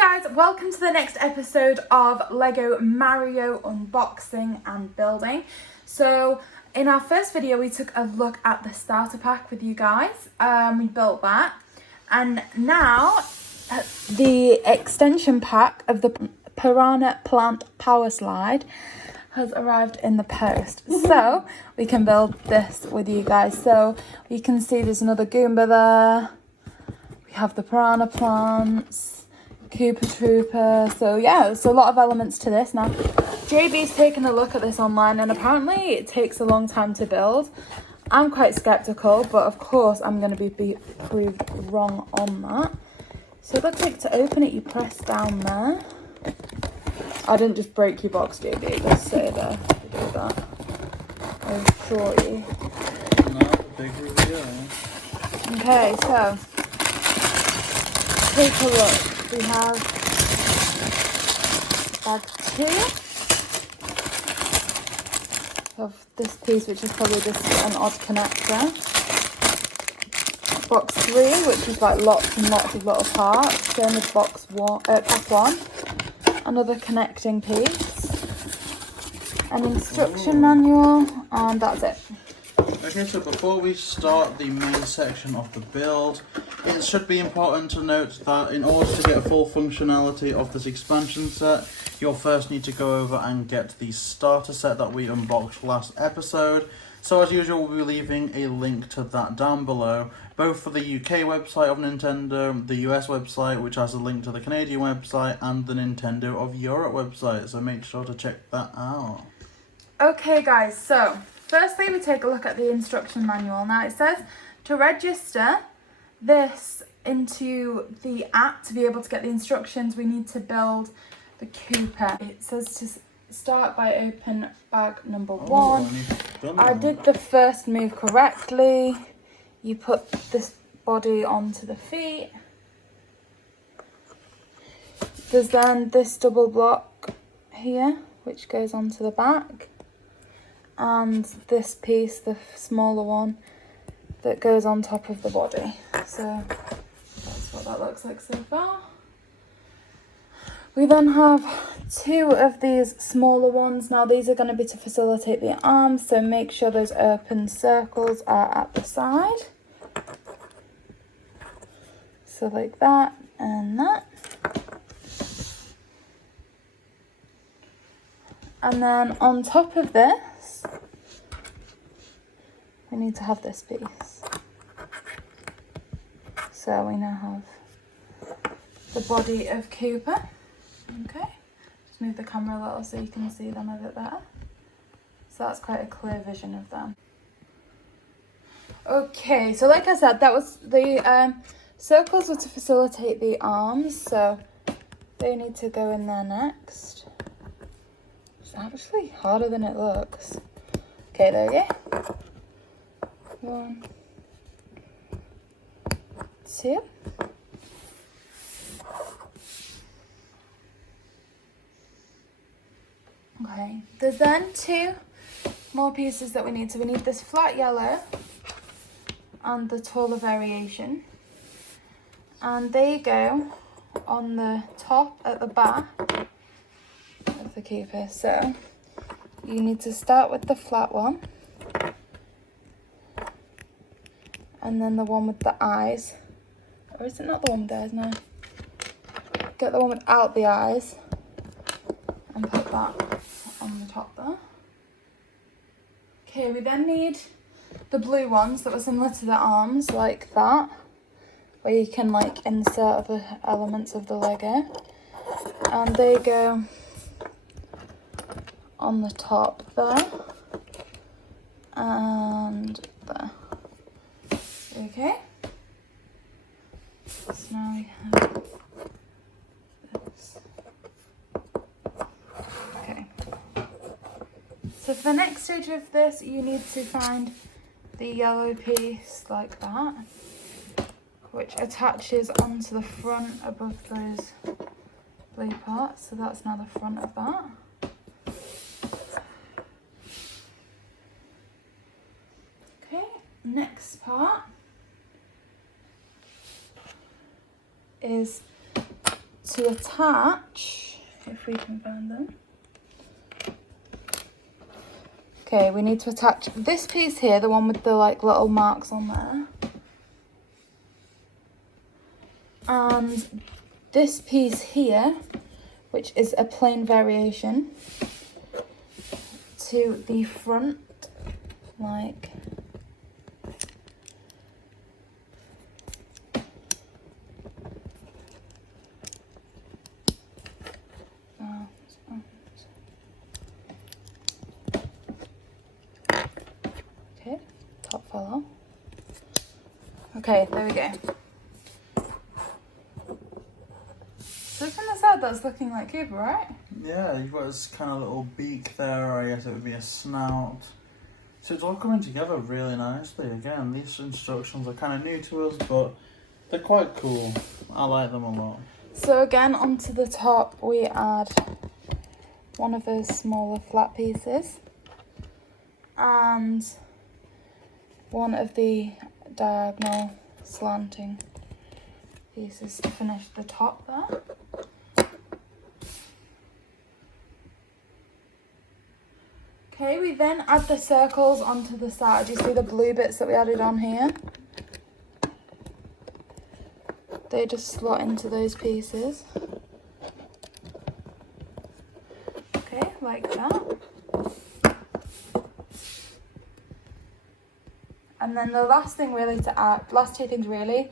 Hi guys, welcome to the next episode of Lego Mario unboxing and building. So in our first video we took a look at the starter pack with you guys. We built that, and now the extension pack of the Piranha plant power slide has arrived in the post. So we can build this with you guys. So you can see there's another Goomba there. We have the Piranha plants, Cooper Trooper. So yeah, there's a lot of elements to this. Now JayBee's taken a look at this online, and apparently it takes a long time to build. I'm quite skeptical, but of course I'm going to be proved wrong on that. So it looks like to open it you press down there. I didn't just break your box, JayBee, just say there. You do that. I'll show you. No, big reveal. Okay, so take a look. We have bag 2 of this piece, which is probably just an odd connector. Box 3, which is like lots and lots of little parts. Same as pack 1. Another connecting piece. An instruction manual, and that's it. Okay, so before we start the main section of the build, it should be important to note that in order to get a full functionality of this expansion set, you'll first need to go over and get the starter set that we unboxed last episode. So as usual, we'll be leaving a link to that down below, both for the UK website of Nintendo, the US website, which has a link to the Canadian website, and the Nintendo of Europe website, so make sure to check that out. Okay guys, so firstly we take a look at the instruction manual. Now it says to register this into the app to be able to get the instructions, we need to build the Cooper. It says to start by open bag number 1. I did the first move correctly. You put this body onto the feet. There's then this double block here, which goes onto the back. And this piece, the smaller one, that goes on top of the body. So that's what that looks like so far. We then have 2 of these smaller ones. Now these are going to be to facilitate the arms, so make sure those open circles are at the side. So like that and that. And then on top of this, we need to have this piece. So we now have the body of Cooper. Okay, just move the camera a little so you can see them a bit better. So that's quite a clear vision of them. Okay, so like I said, that was the circles were to facilitate the arms, so they need to go in there next. It's actually harder than it looks. Okay, there we go. 1, 2. Okay, there's then 2 more pieces that we need. So we need this flat yellow and the taller variation. And they go on the top at the back of the Cooper. So you need to start with the flat one. And then the one with the eyes. Or is it not the one with the eyes? No. Get the one without the eyes. And put that on the top there. Okay, we then need the blue ones that were similar to the arms, like that. Where you can like insert other elements of the Lego. And they go on the top there. And there. Okay. So now we have this. Okay. So for the next stage of this, you need to find the yellow piece like that, which attaches onto the front above those blue parts. So that's now the front of that. Okay, next part is to attach, if we can find them. Okay, we need to attach this piece here, the one with the like little marks on there. And this piece here, which is a plain variation, to the front, like okay, top fell off. Okay, there we go. So from the side that's looking like Goomba, right? Yeah, you've got this kind of little beak there, or I guess it would be a snout. So it's all coming together really nicely. Again, these instructions are kind of new to us, but they're quite cool. I like them a lot. So again, onto the top we add one of those smaller flat pieces and one of the diagonal slanting pieces to finish the top there. Okay, we then add the circles onto the side. You see the blue bits that we added on here? They just slot into those pieces. Okay, like that. And then the last thing really to add, last two things really,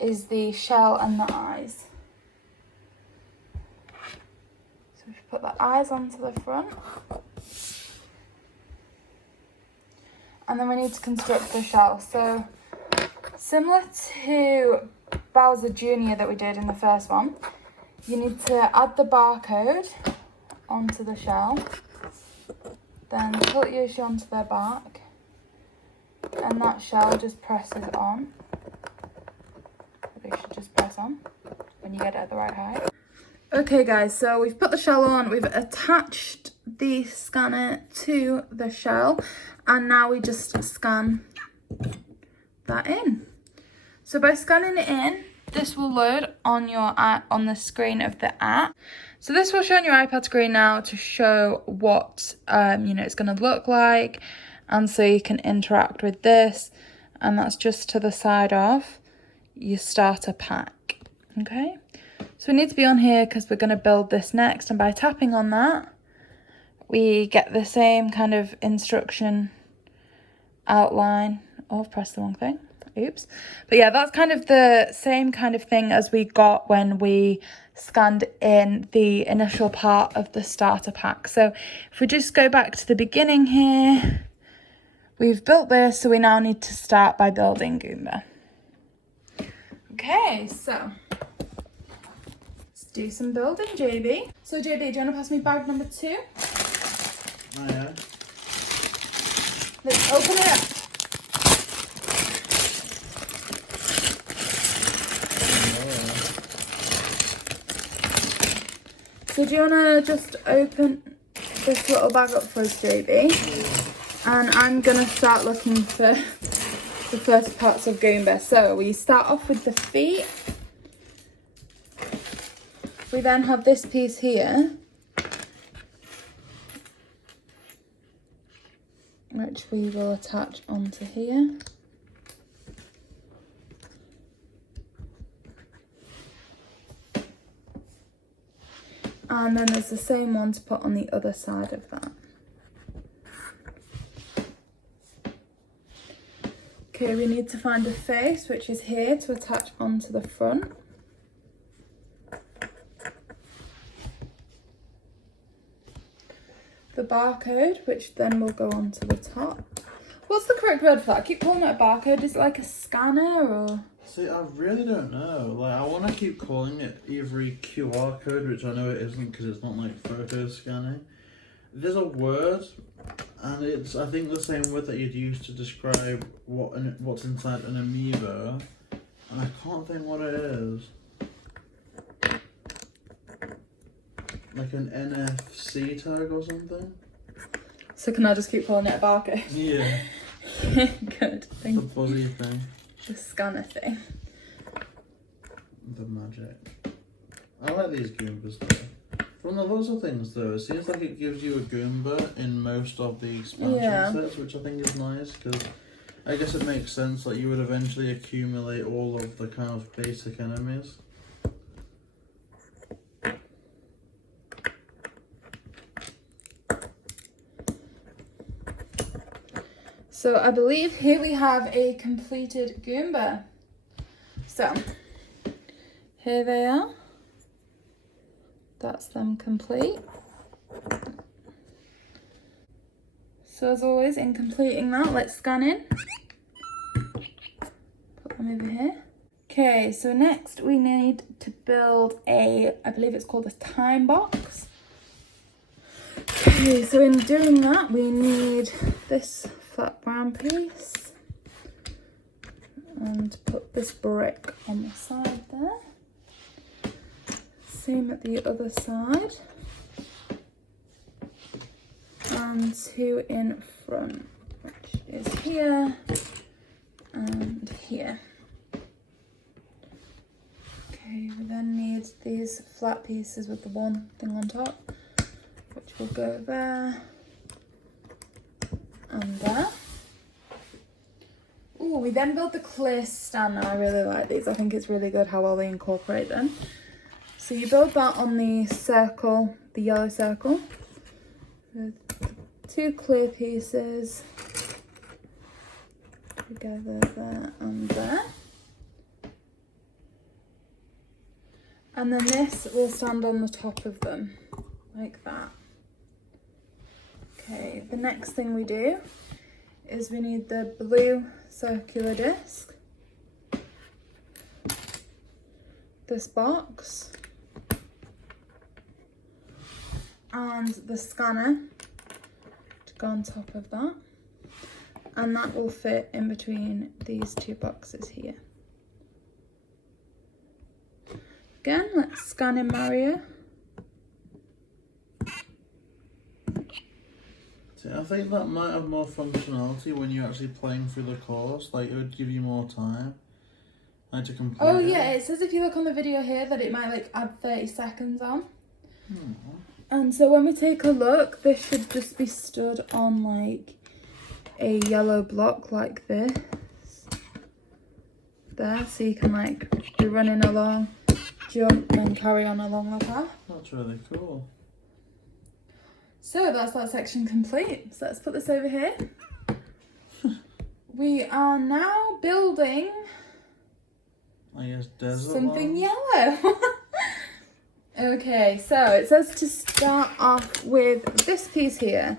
is the shell and the eyes. So we put the eyes onto the front. And then we need to construct the shell. So similar to Bowser Jr. that we did in the first one, you need to add the barcode onto the shell, then put yours onto their back, and that shell just presses on. They should just press on when you get it at the right height. Okay guys, so we've put the shell on, we've attached the scanner to the shell, and now we just scan that in. So by scanning it in, this will load on your on the screen of the app. So this will show on your iPad screen now to show what it's going to look like, and so you can interact with this, and that's just to the side of your starter pack. Okay, so we need to be on here because we're going to build this next, and by tapping on that we get the same kind of instruction outline. Oh, I've pressed the wrong thing. Oops. But yeah, that's kind of the same kind of thing as we got when we scanned in the initial part of the starter pack. So if we just go back to the beginning here, we've built this, so we now need to start by building Goomba. Okay, so let's do some building, JayBee. So JayBee, do you want to pass me bag number 2? Oh yeah. Let's open it up. So do you want to just open this little bag up for us, JayBee? And I'm going to start looking for the first parts of Goomba. So we start off with the feet. We then have this piece here, which we will attach onto here. And then there's the same one to put on the other side of that. Okay, we need to find a face, which is here, to attach onto the front. The barcode, which then will go onto the top. What's the correct word for that? I keep calling it a barcode. Is it like a scanner or? See, I really don't know. Like, I want to keep calling it either a QR code, which I know it isn't because it's not like photo scanning. There's a word, and it's, I think, the same word that you'd use to describe what's inside an amiibo, and I can't think what it is. Like an NFC tag or something? So can I just keep calling it a barcode? Yeah. Good. The buzzy thing. The scanner thing. The magic. Oh, like these Goombas though. From the looks of things though, it seems like it gives you a Goomba in most of the expansion sets, which I think is nice, because I guess it makes sense that you would eventually accumulate all of the kind of basic enemies. So I believe here we have a completed Goomba. So here they are. That's them complete. So as always, in completing that, let's scan in. Put them over here. Okay, so next we need to build I believe it's called a time box. Okay, so in doing that, we need this flat brown piece and put this brick on the side there. Same at the other side. And 2 in front, which is here and here. Okay, we then need these flat pieces with the one thing on top, which will go there and there. Ooh, we then build the clear stand. Now I really like these. I think it's really good how well they incorporate them. So you build that on the circle, the yellow circle, with 2 clear pieces together there and there. And then this will stand on the top of them, like that. Okay, the next thing we do is we need the blue circular disc, this box, and the scanner to go on top of that. And that will fit in between these 2 boxes here. Again, let's scan in Mario. I think that might have more functionality when you're actually playing through the course. Like, it would give you more time, like, to complete Oh it. yeah, it says if you look on the video here that it might like add 30 seconds on. And so when we take a look, this should just be stood on like a yellow block like this. There, so you can like be running along, jump and carry on along like that. That's really cool. So that's that section complete. So let's put this over here. We are now building I guess desert something lands. yellow. Okay, so it says to start off with this piece here.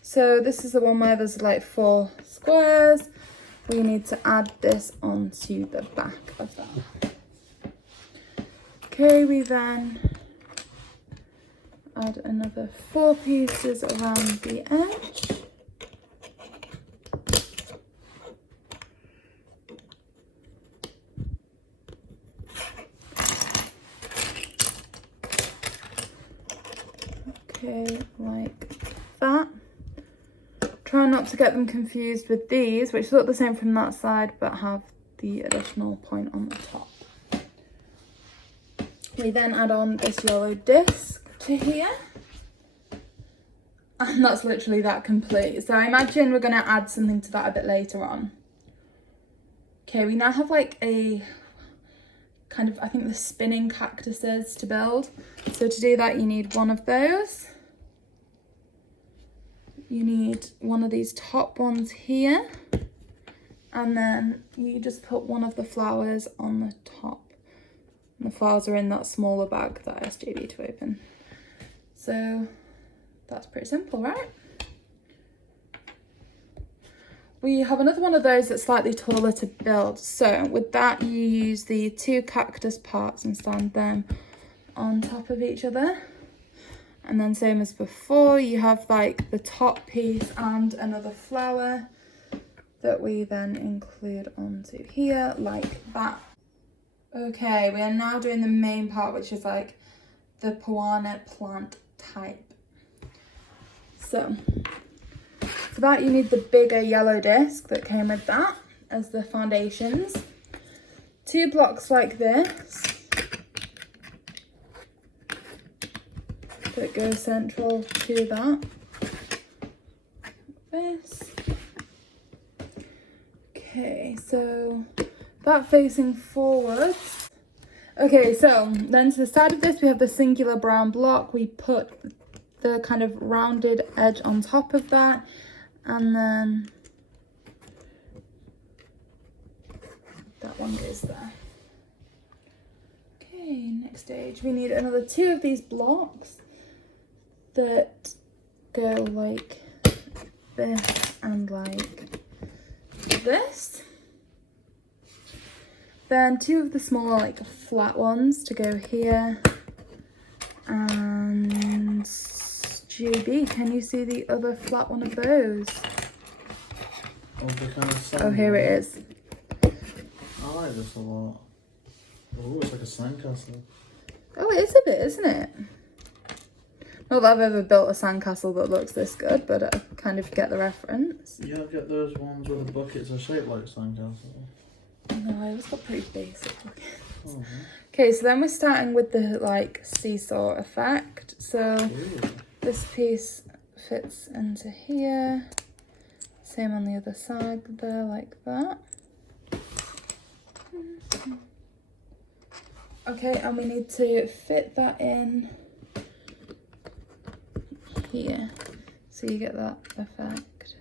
So this is the one where there's like 4 squares. We need to add this onto the back of that. Okay, we then add another 4 pieces around the edge. Okay, like that. Try not to get them confused with these, which look the same from that side, but have the additional point on the top. We then add on this yellow disc to here. And that's literally that complete. So I imagine we're going to add something to that a bit later on. Okay, we now have like a kind of, I think, the spinning cactuses to build. So to do that, you need one of those. You need one of these top ones here. And then you just put one of the flowers on the top. And the flowers are in that smaller bag that I asked JayBee to open. So that's pretty simple, right? We have another one of those that's slightly taller to build. So with that, you use the 2 cactus parts and stand them on top of each other. And then same as before, you have like the top piece and another flower that we then include onto here like that. Okay, we are now doing the main part, which is like the piranha plant type. So for that, you need the bigger yellow disc that came with that as the foundations. 2 blocks like this. that go central to that. This. Okay, so that facing forwards. Okay, so then to the side of this we have the singular brown block. We put the kind of rounded edge on top of that, and then that one goes there. Okay, next stage we need another 2 of these blocks that go like this and like this. Then 2 of the smaller like flat ones to go here. And JayBee, can you see the other flat one of those? Oh, here it is. I like this a lot. Oh, it's like a sandcastle. Oh, it is a bit, isn't it? Not that I've ever built a sandcastle that looks this good, but I kind of get the reference. Yeah, get those ones where the buckets are shaped like sandcastle. No, I always got pretty basic buckets. Oh. Okay, so then we're starting with the like seesaw effect. So Ooh. this piece fits into here. Same on the other side there, like that. Okay, and we need to fit that in here, so you get that effect.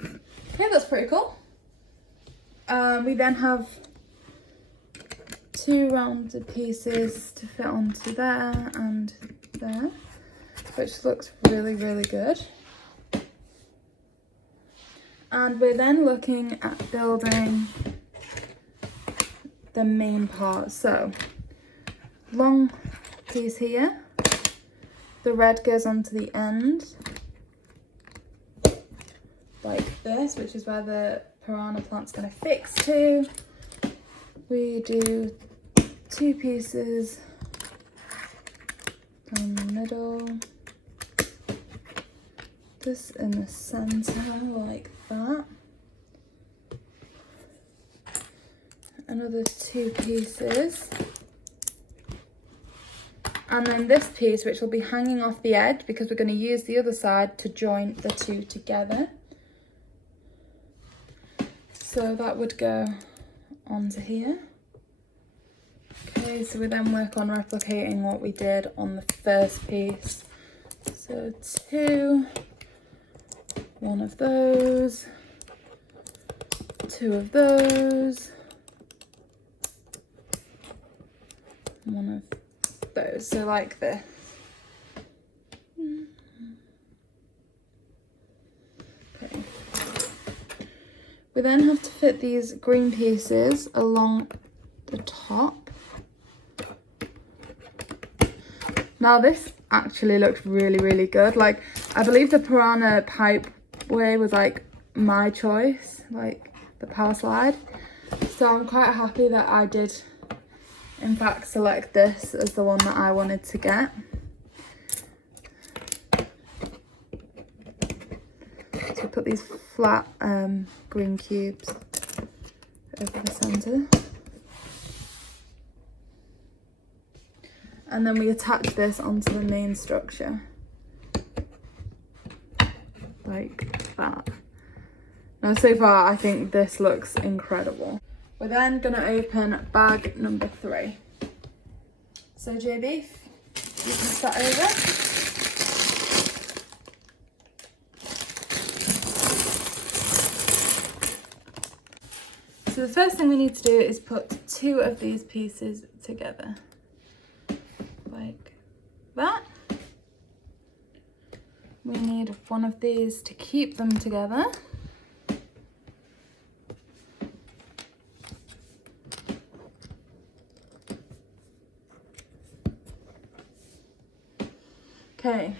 Okay, that's pretty cool. We then have 2 rounded pieces to fit onto there and there, which looks really, really good. And we're then looking at building the main part. So, long piece here. The red goes onto the end, like this, which is where the piranha plant's going to fix to. We do 2 pieces down the middle. This in the center, like that. Another 2 pieces. And then this piece, which will be hanging off the edge because we're going to use the other side to join the 2 together. So that would go onto here. Okay, so we then work on replicating what we did on the first piece. So 2, 1 of those, 2 of those, 1 of those, so like this. Okay. We then have to fit these green pieces along the top. Now this actually looks really, really good. Like, I believe the piranha pipe way was like my choice, like the power slide. So I'm quite happy that I did in fact select this as the one that I wanted to get. So put these flat green cubes over the centre. And then we attach this onto the main structure. Like that. Now so far I think this looks incredible. We're then going to open bag number 3. So JayBee, you can start over. So the first thing we need to do is put 2 of these pieces together. Like that. We need 1 of these to keep them together. Okay.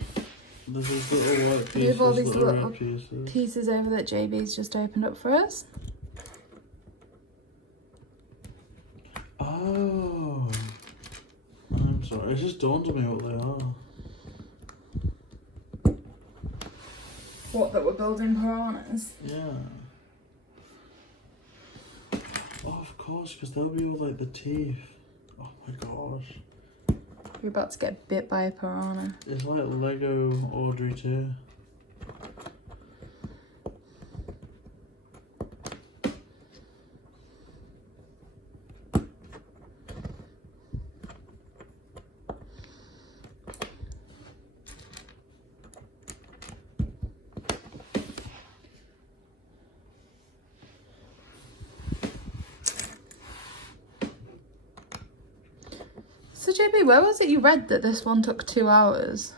There's these little white pieces. We have all these little pieces. pieces over that JayBee's just opened up for us. Oh. I'm sorry, it just dawned on me what they are. What, that we're building piranhas? Yeah. Oh, of course, because they'll be all like the teeth. Oh my gosh. you're about to get bit by a piranha. It's like Lego Audrey too. So JayBee, where was it you read that this one took 2 hours?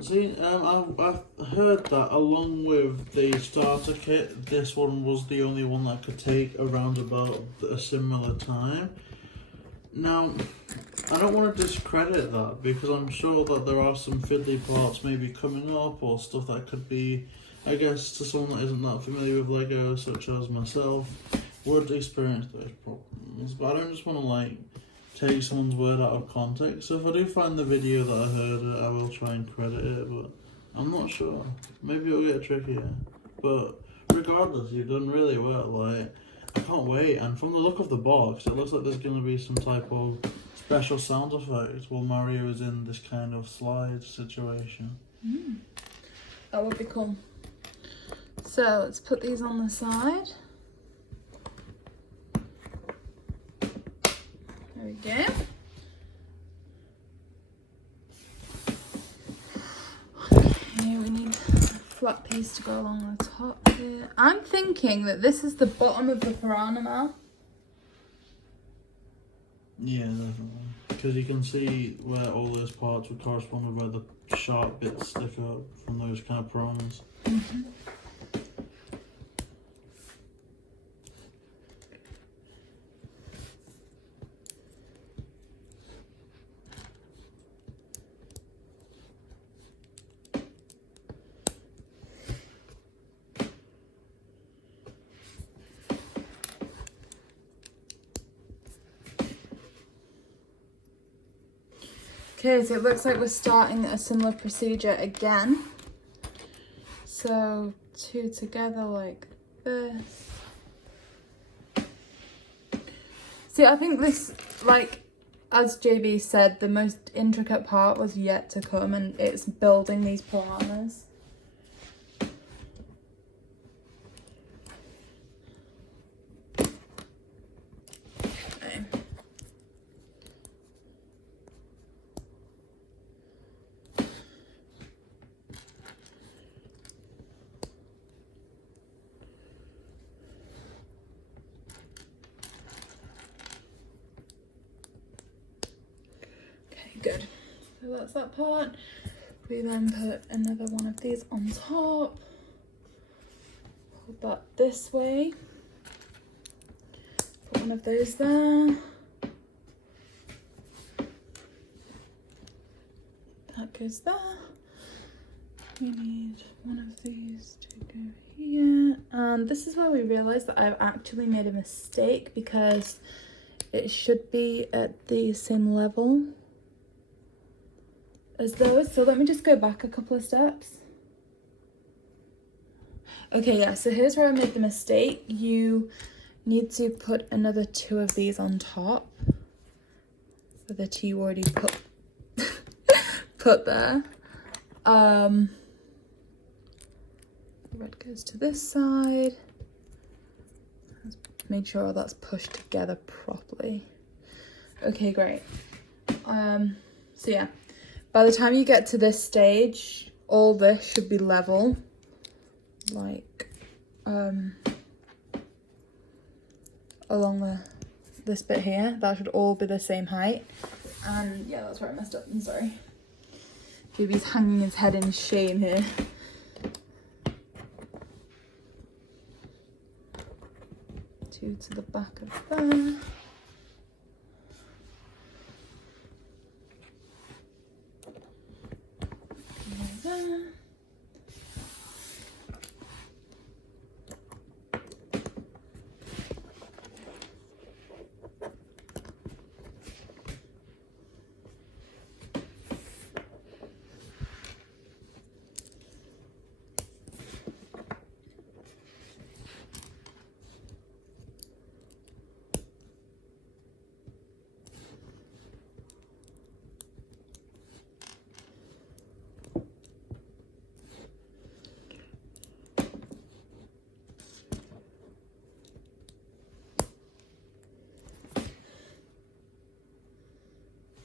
See, I've heard that along with the starter kit, this one was the only one that could take around about a similar time. Now, I don't want to discredit that because I'm sure that there are some fiddly parts maybe coming up or stuff that could be, I guess, to someone that isn't that familiar with Lego, such as myself, would experience those problems. But I don't just want to like take someone's word out of context. So if I do find the video that I heard it, I will try and credit it, but I'm not sure. Maybe it'll get trickier. But regardless, you've done really well. Like, I can't wait. And from the look of the box, it looks like there's going to be some type of special sound effect while Mario is in this kind of slide situation. That would be cool. So let's put these on the side. There we go. Okay, we need a flat piece to go along the top here. I'm thinking that this is the bottom of the piranha mouth. Yeah, definitely. Because you can see where all those parts would correspond with where the sharp bits stick up from those kind of piranhas. Okay, so it looks like we're starting a similar procedure again. So 2 together like this. See, I think this, like, as JayBee said, the most intricate part was yet to come, and it's building these piranhas. Good. So that's that part. We then put another one of these on top. Hold that this way. Put one of those there. That goes there. We need one of these to go here. And this is where we realised that I've actually made a mistake because it should be at the same level as those. So let me just go back a couple of steps. Okay, yeah, so here's where I made the mistake. You need to put another 2 of these on top for the 2 you already put there. Red goes to this side. Let's make sure all that's pushed together properly. Okay, great. So yeah, by the time you get to this stage, all this should be level. Like, along this bit here, that should all be the same height. And yeah, that's where I messed up, I'm sorry. JayBee's hanging his head in shame here. Two to the back of there. There.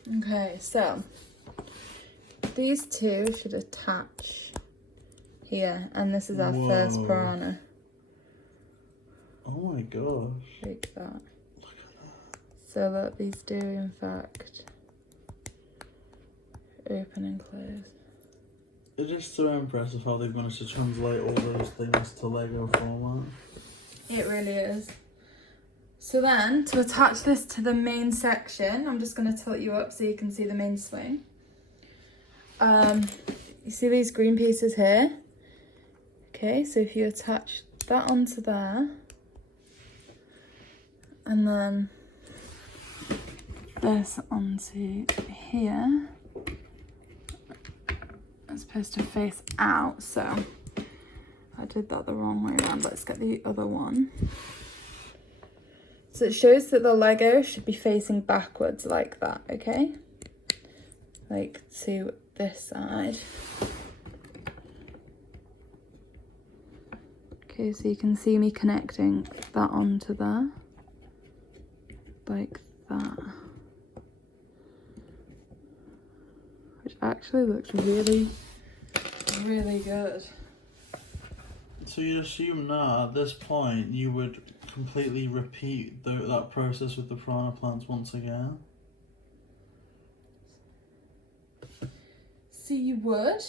Okay, so these two should attach here, and this is our first piranha. Oh my gosh. Like that. So that these do in fact open and close. It is so impressive how they've managed to translate all those things to Lego format. It really is. So then, to attach this to the main section, I'm just going to tilt you up so you can see the main swing. You see these green pieces here? Okay, so if you attach that onto there, and then this onto here, it's supposed to face out, so I did that the wrong way around. Let's get the other one. So it shows that the Lego should be facing backwards like that, okay? Like to this side. Okay, so you can see me connecting that onto there. Like that. Which actually looks really, really good. So you assume now at this point you would completely repeat that process with the piranha plants once again? See, you would,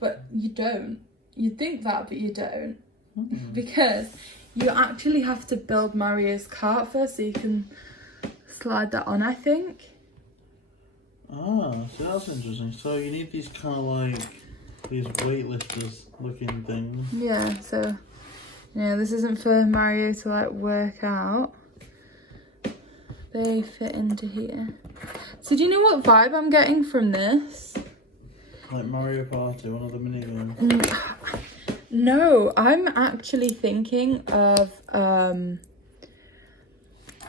but you don't. You'd think that, but you don't. Because you actually have to build Mario's cart first so you can slide that on, I think. Ah, so that's interesting. So you need these kind of like, these weightlifters looking things. Yeah, so, yeah, this isn't for Mario to like work out. They fit into here. So do you know what vibe I'm getting from this? Like Mario Party, one of the minigames. No, I'm actually thinking of,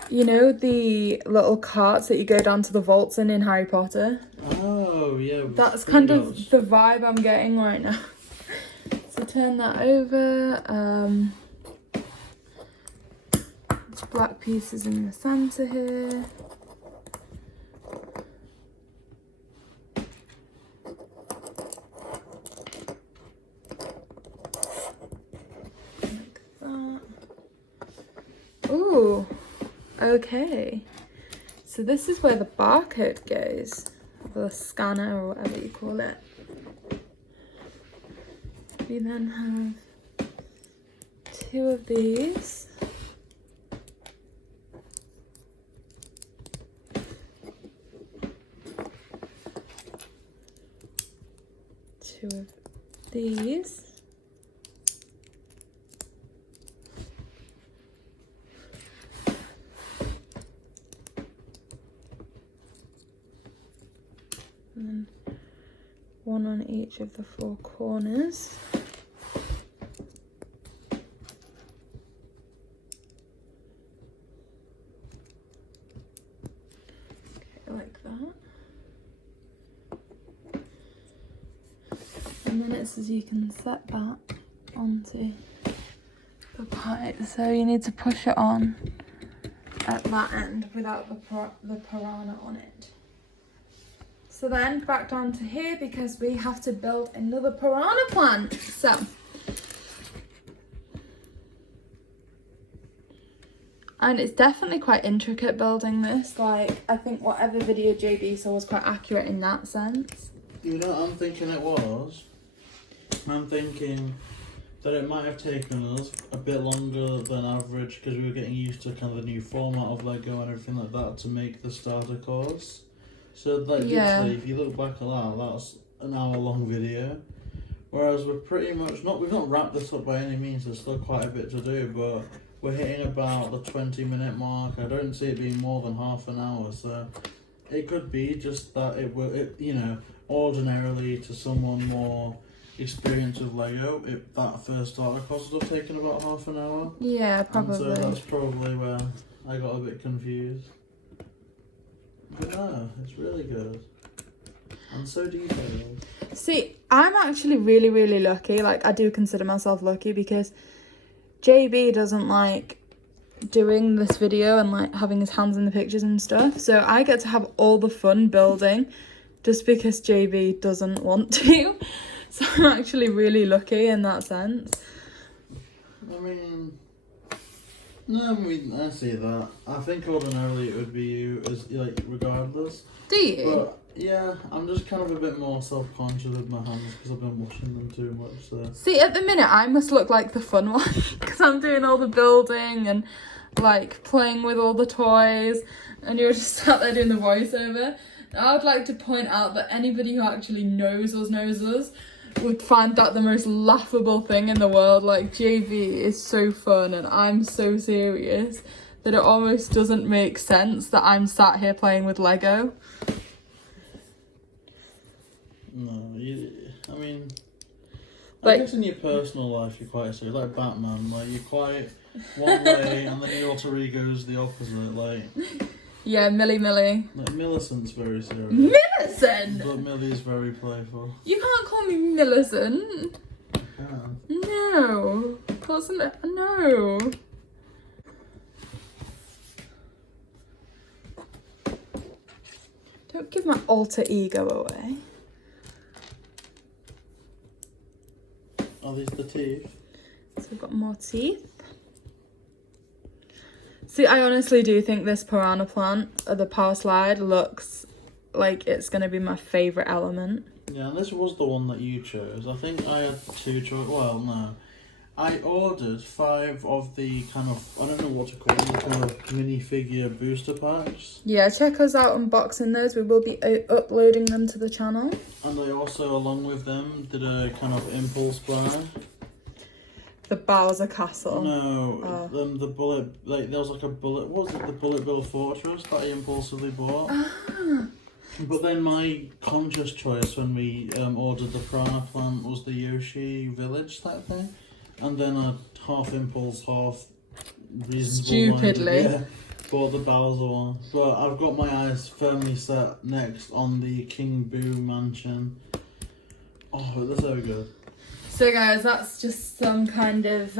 you know, the little carts that you go down to the vaults in Harry Potter? Oh, yeah. That's kind of the vibe I'm getting right now. So turn that over. There's black pieces in the center here. Like that. Ooh, okay. So this is where the barcode goes, the scanner or whatever you call it. We then have two of these. Two of these. And then one on each of the four corners. Okay, like that. And then it says you can set that onto the pipe. So you need to push it on at that end without the piranha on it. So then back down to here because we have to build another piranha plant. So and it's definitely quite intricate building this. Like I think whatever video JayBee saw was quite accurate in that sense. You know what I'm thinking it was? I'm thinking that it might have taken us a bit longer than average because we were getting used to kind of the new format of Lego and everything like that to make the starter course. So like literally, if you look back at that, that's an hour-long video. Whereas we're pretty much we've not wrapped this up by any means. There's still quite a bit to do, but we're hitting about the 20-minute mark. I don't see it being more than half an hour. So it could be just that you know, ordinarily to someone more experienced with Lego, that first starter course would have taken about half an hour. Yeah, probably. And so that's probably where I got a bit confused. But no, it's really good. And so detailed. See, I'm actually really, really lucky. Like, I do consider myself lucky because JayBee doesn't like doing this video and like having his hands in the pictures and stuff. So I get to have all the fun building just because JayBee doesn't want to. So I'm actually really lucky in that sense. I mean, no, I see that. I think ordinarily it would be you, as like, regardless. Do you? But yeah, I'm just kind of a bit more self-conscious with my hands because I've been washing them too much. So. See, at the minute I must look like the fun one because I'm doing all the building and like playing with all the toys, and you're just sat there doing the voiceover. I would like to point out that anybody who actually knows us would find that the most laughable thing in the world. Like, JayBee is so fun and I'm so serious that it almost doesn't make sense that I'm sat here playing with Lego. No, I mean, like, I guess in your personal life you're quite serious, like Batman, like you're quite one way and then your alter ego's the opposite, like... Yeah, Millie. Like, Millicent's very serious. Millicent? But Millie's very playful. You can't call me Millicent. I can. No. No. Don't give my alter ego away. Are these the teeth? So we've got more teeth. See, I honestly do think this piranha plant, the power slide, looks like it's going to be my favourite element. Yeah, and this was the one that you chose. I think I had two choices. Well, no. I ordered 5 of the kind of, I don't know what to call them, kind of minifigure booster packs. Yeah, check us out unboxing those. We will be uploading them to the channel. And I also, along with them, did a kind of impulse buy. The Bowser Castle. No, the bullet, like, there was like a bullet, what was it, the Bullet Bill Fortress that I impulsively bought. Ah. But then my conscious choice when we ordered the Piranha plant was the Yoshi Village type thing. And then a half impulse, half reasonable Stupidly. Yeah, bought the Bowser one. But I've got my eyes firmly set next on the King Boo mansion. Oh, they're so good. So guys, that's just some kind of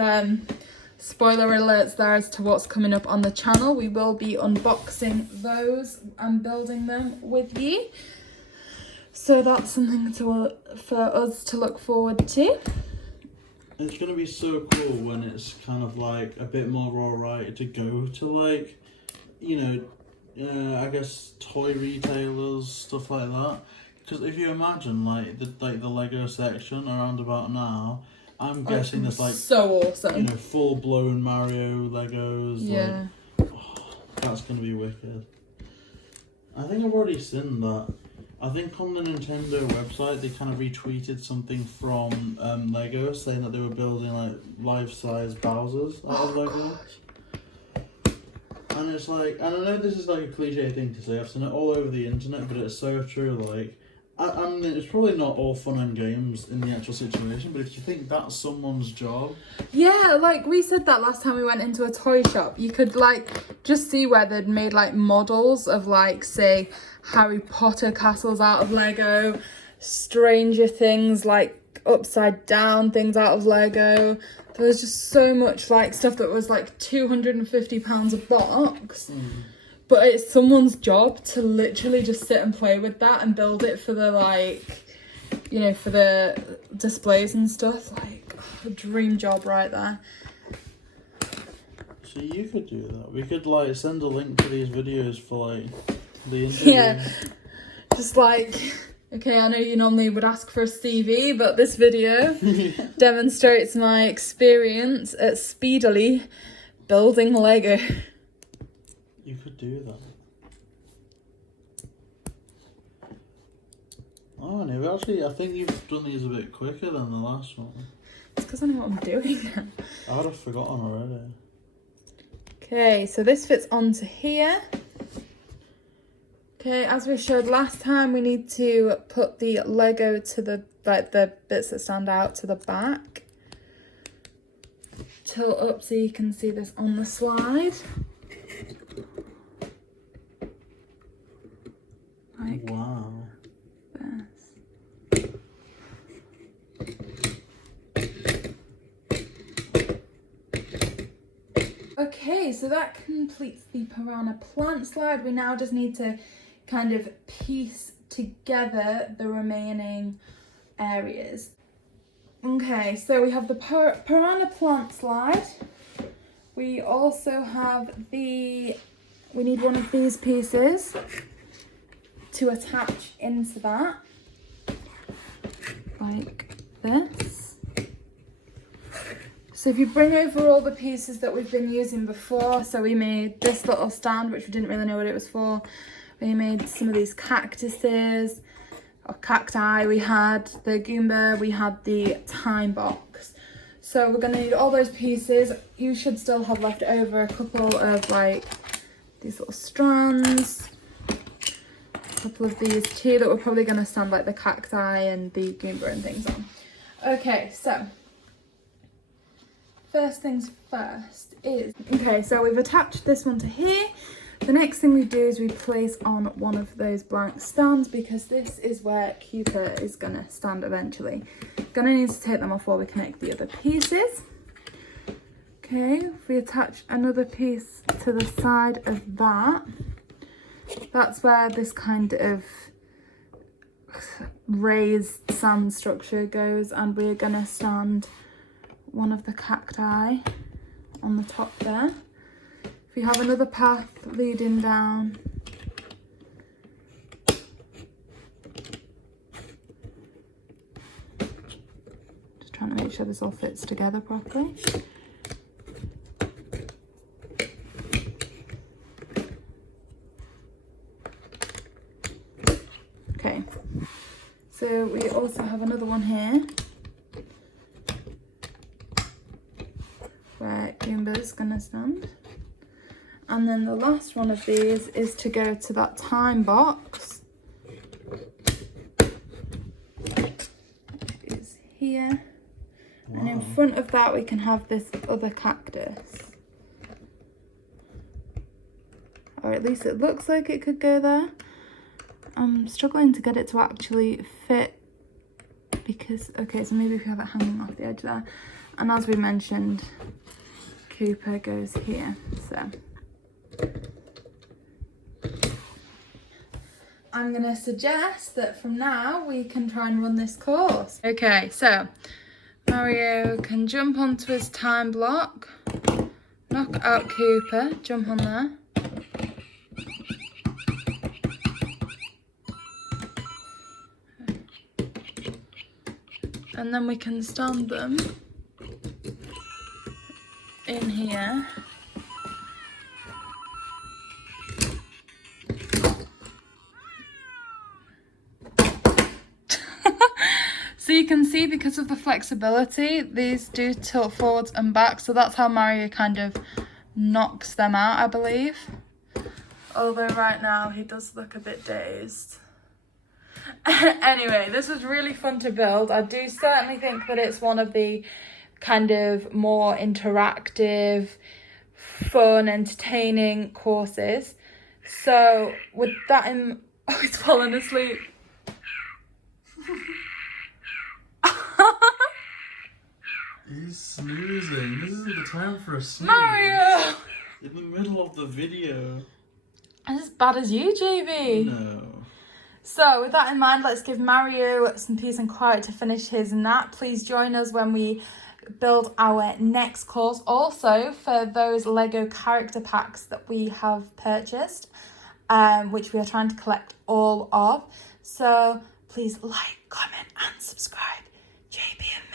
spoiler alerts there as to what's coming up on the channel. We will be unboxing those and building them with you. So that's something for us to look forward to. It's going to be so cool when it's kind of like a bit more alright to go to, like, you know, I guess toy retailers, stuff like that. Because if you imagine like the Lego section around about now, I'm guessing there's like so awesome. You know, full blown Mario Legos. Yeah. Like, oh, that's gonna be wicked. I think I've already seen that. I think on the Nintendo website they kind of retweeted something from Lego saying that they were building like life-size Bowsers out of Lego. Gosh. And it's like, and I know this is like a cliche thing to say, I've seen it all over the internet, but it's so true. Like, I mean, it's probably not all fun and games in the actual situation, but if you think that's someone's job... Yeah, like we said that last time we went into a toy shop. You could, like, just see where they'd made, like, models of, like, say, Harry Potter castles out of Lego, Stranger Things, like, upside down things out of Lego. There was just so much, like, stuff that was, like, £250 a box. But it's someone's job to literally just sit and play with that and build it for the, like, you know, for the displays and stuff. Like, a dream job right there. So you could do that. We could, like, send a link to these videos for, like, the interview. Yeah. Just like, okay, I know you normally would ask for a CV, but this video demonstrates my experience at speedily building Lego. You could do that. Oh, no, actually, I think you've done these a bit quicker than the last one. It's because I know what I'm doing now. I would have forgotten already. Okay, so this fits onto here. Okay, as we showed last time, we need to put the Lego to the, like, the bits that stand out to the back. Tilt up so you can see this on the slide. Like wow. this. Okay, so that completes the Piranha plant slide. We now just need to kind of piece together the remaining areas. Okay, so we have the Piranha plant slide. We also have we need one of these pieces to attach into that, like this. So if you bring over all the pieces that we've been using before, so we made this little stand, which we didn't really know what it was for. We made some of these cactuses, or cacti, we had the Goomba, we had the time box. So we're gonna need all those pieces. You should still have left over a couple of like these little strands, a couple of these too that we're probably gonna stand like the cacti and the Goomba and things on. Okay, so first things first is, okay, so we've attached this one to here. The next thing we do is we place on one of those blank stands because this is where Cooper is gonna stand eventually. Gonna need to take them off while we connect the other pieces. Okay, if we attach another piece to the side of that, that's where this kind of raised sand structure goes, and we're gonna stand one of the cacti on the top there. If we have another path leading down, just trying to make sure this all fits together properly. Okay, so we also have another one here where Goomba's gonna stand. And then the last one of these is to go to that time box. It is here. Wow. And in front of that we can have this other cactus. Or at least it looks like it could go there. I'm struggling to get it to actually fit because, okay, so maybe if we have it hanging off the edge there. And as we mentioned, Cooper goes here, so. I'm gonna suggest that from now we can try and run this course. Okay, so Mario can jump onto his time block, knock out Cooper, jump on there. And then we can stand them in here. So you can see because of the flexibility, these do tilt forwards and back. So that's how Mario kind of knocks them out, I believe. Although right now he does look a bit dazed. Anyway, this was really fun to build. I do certainly think that it's one of the kind of more interactive, fun, entertaining courses. So with that in... Oh, he's fallen asleep. He's snoozing. This isn't the time for a snooze. Mario! In the middle of the video. As bad as you, JayBee. No. So with that in mind, let's give Mario some peace and quiet to finish his nap. Please join us when we build our next course. Also, for those Lego character packs that we have purchased, which we are trying to collect all of. So please like, comment and subscribe. JayBee and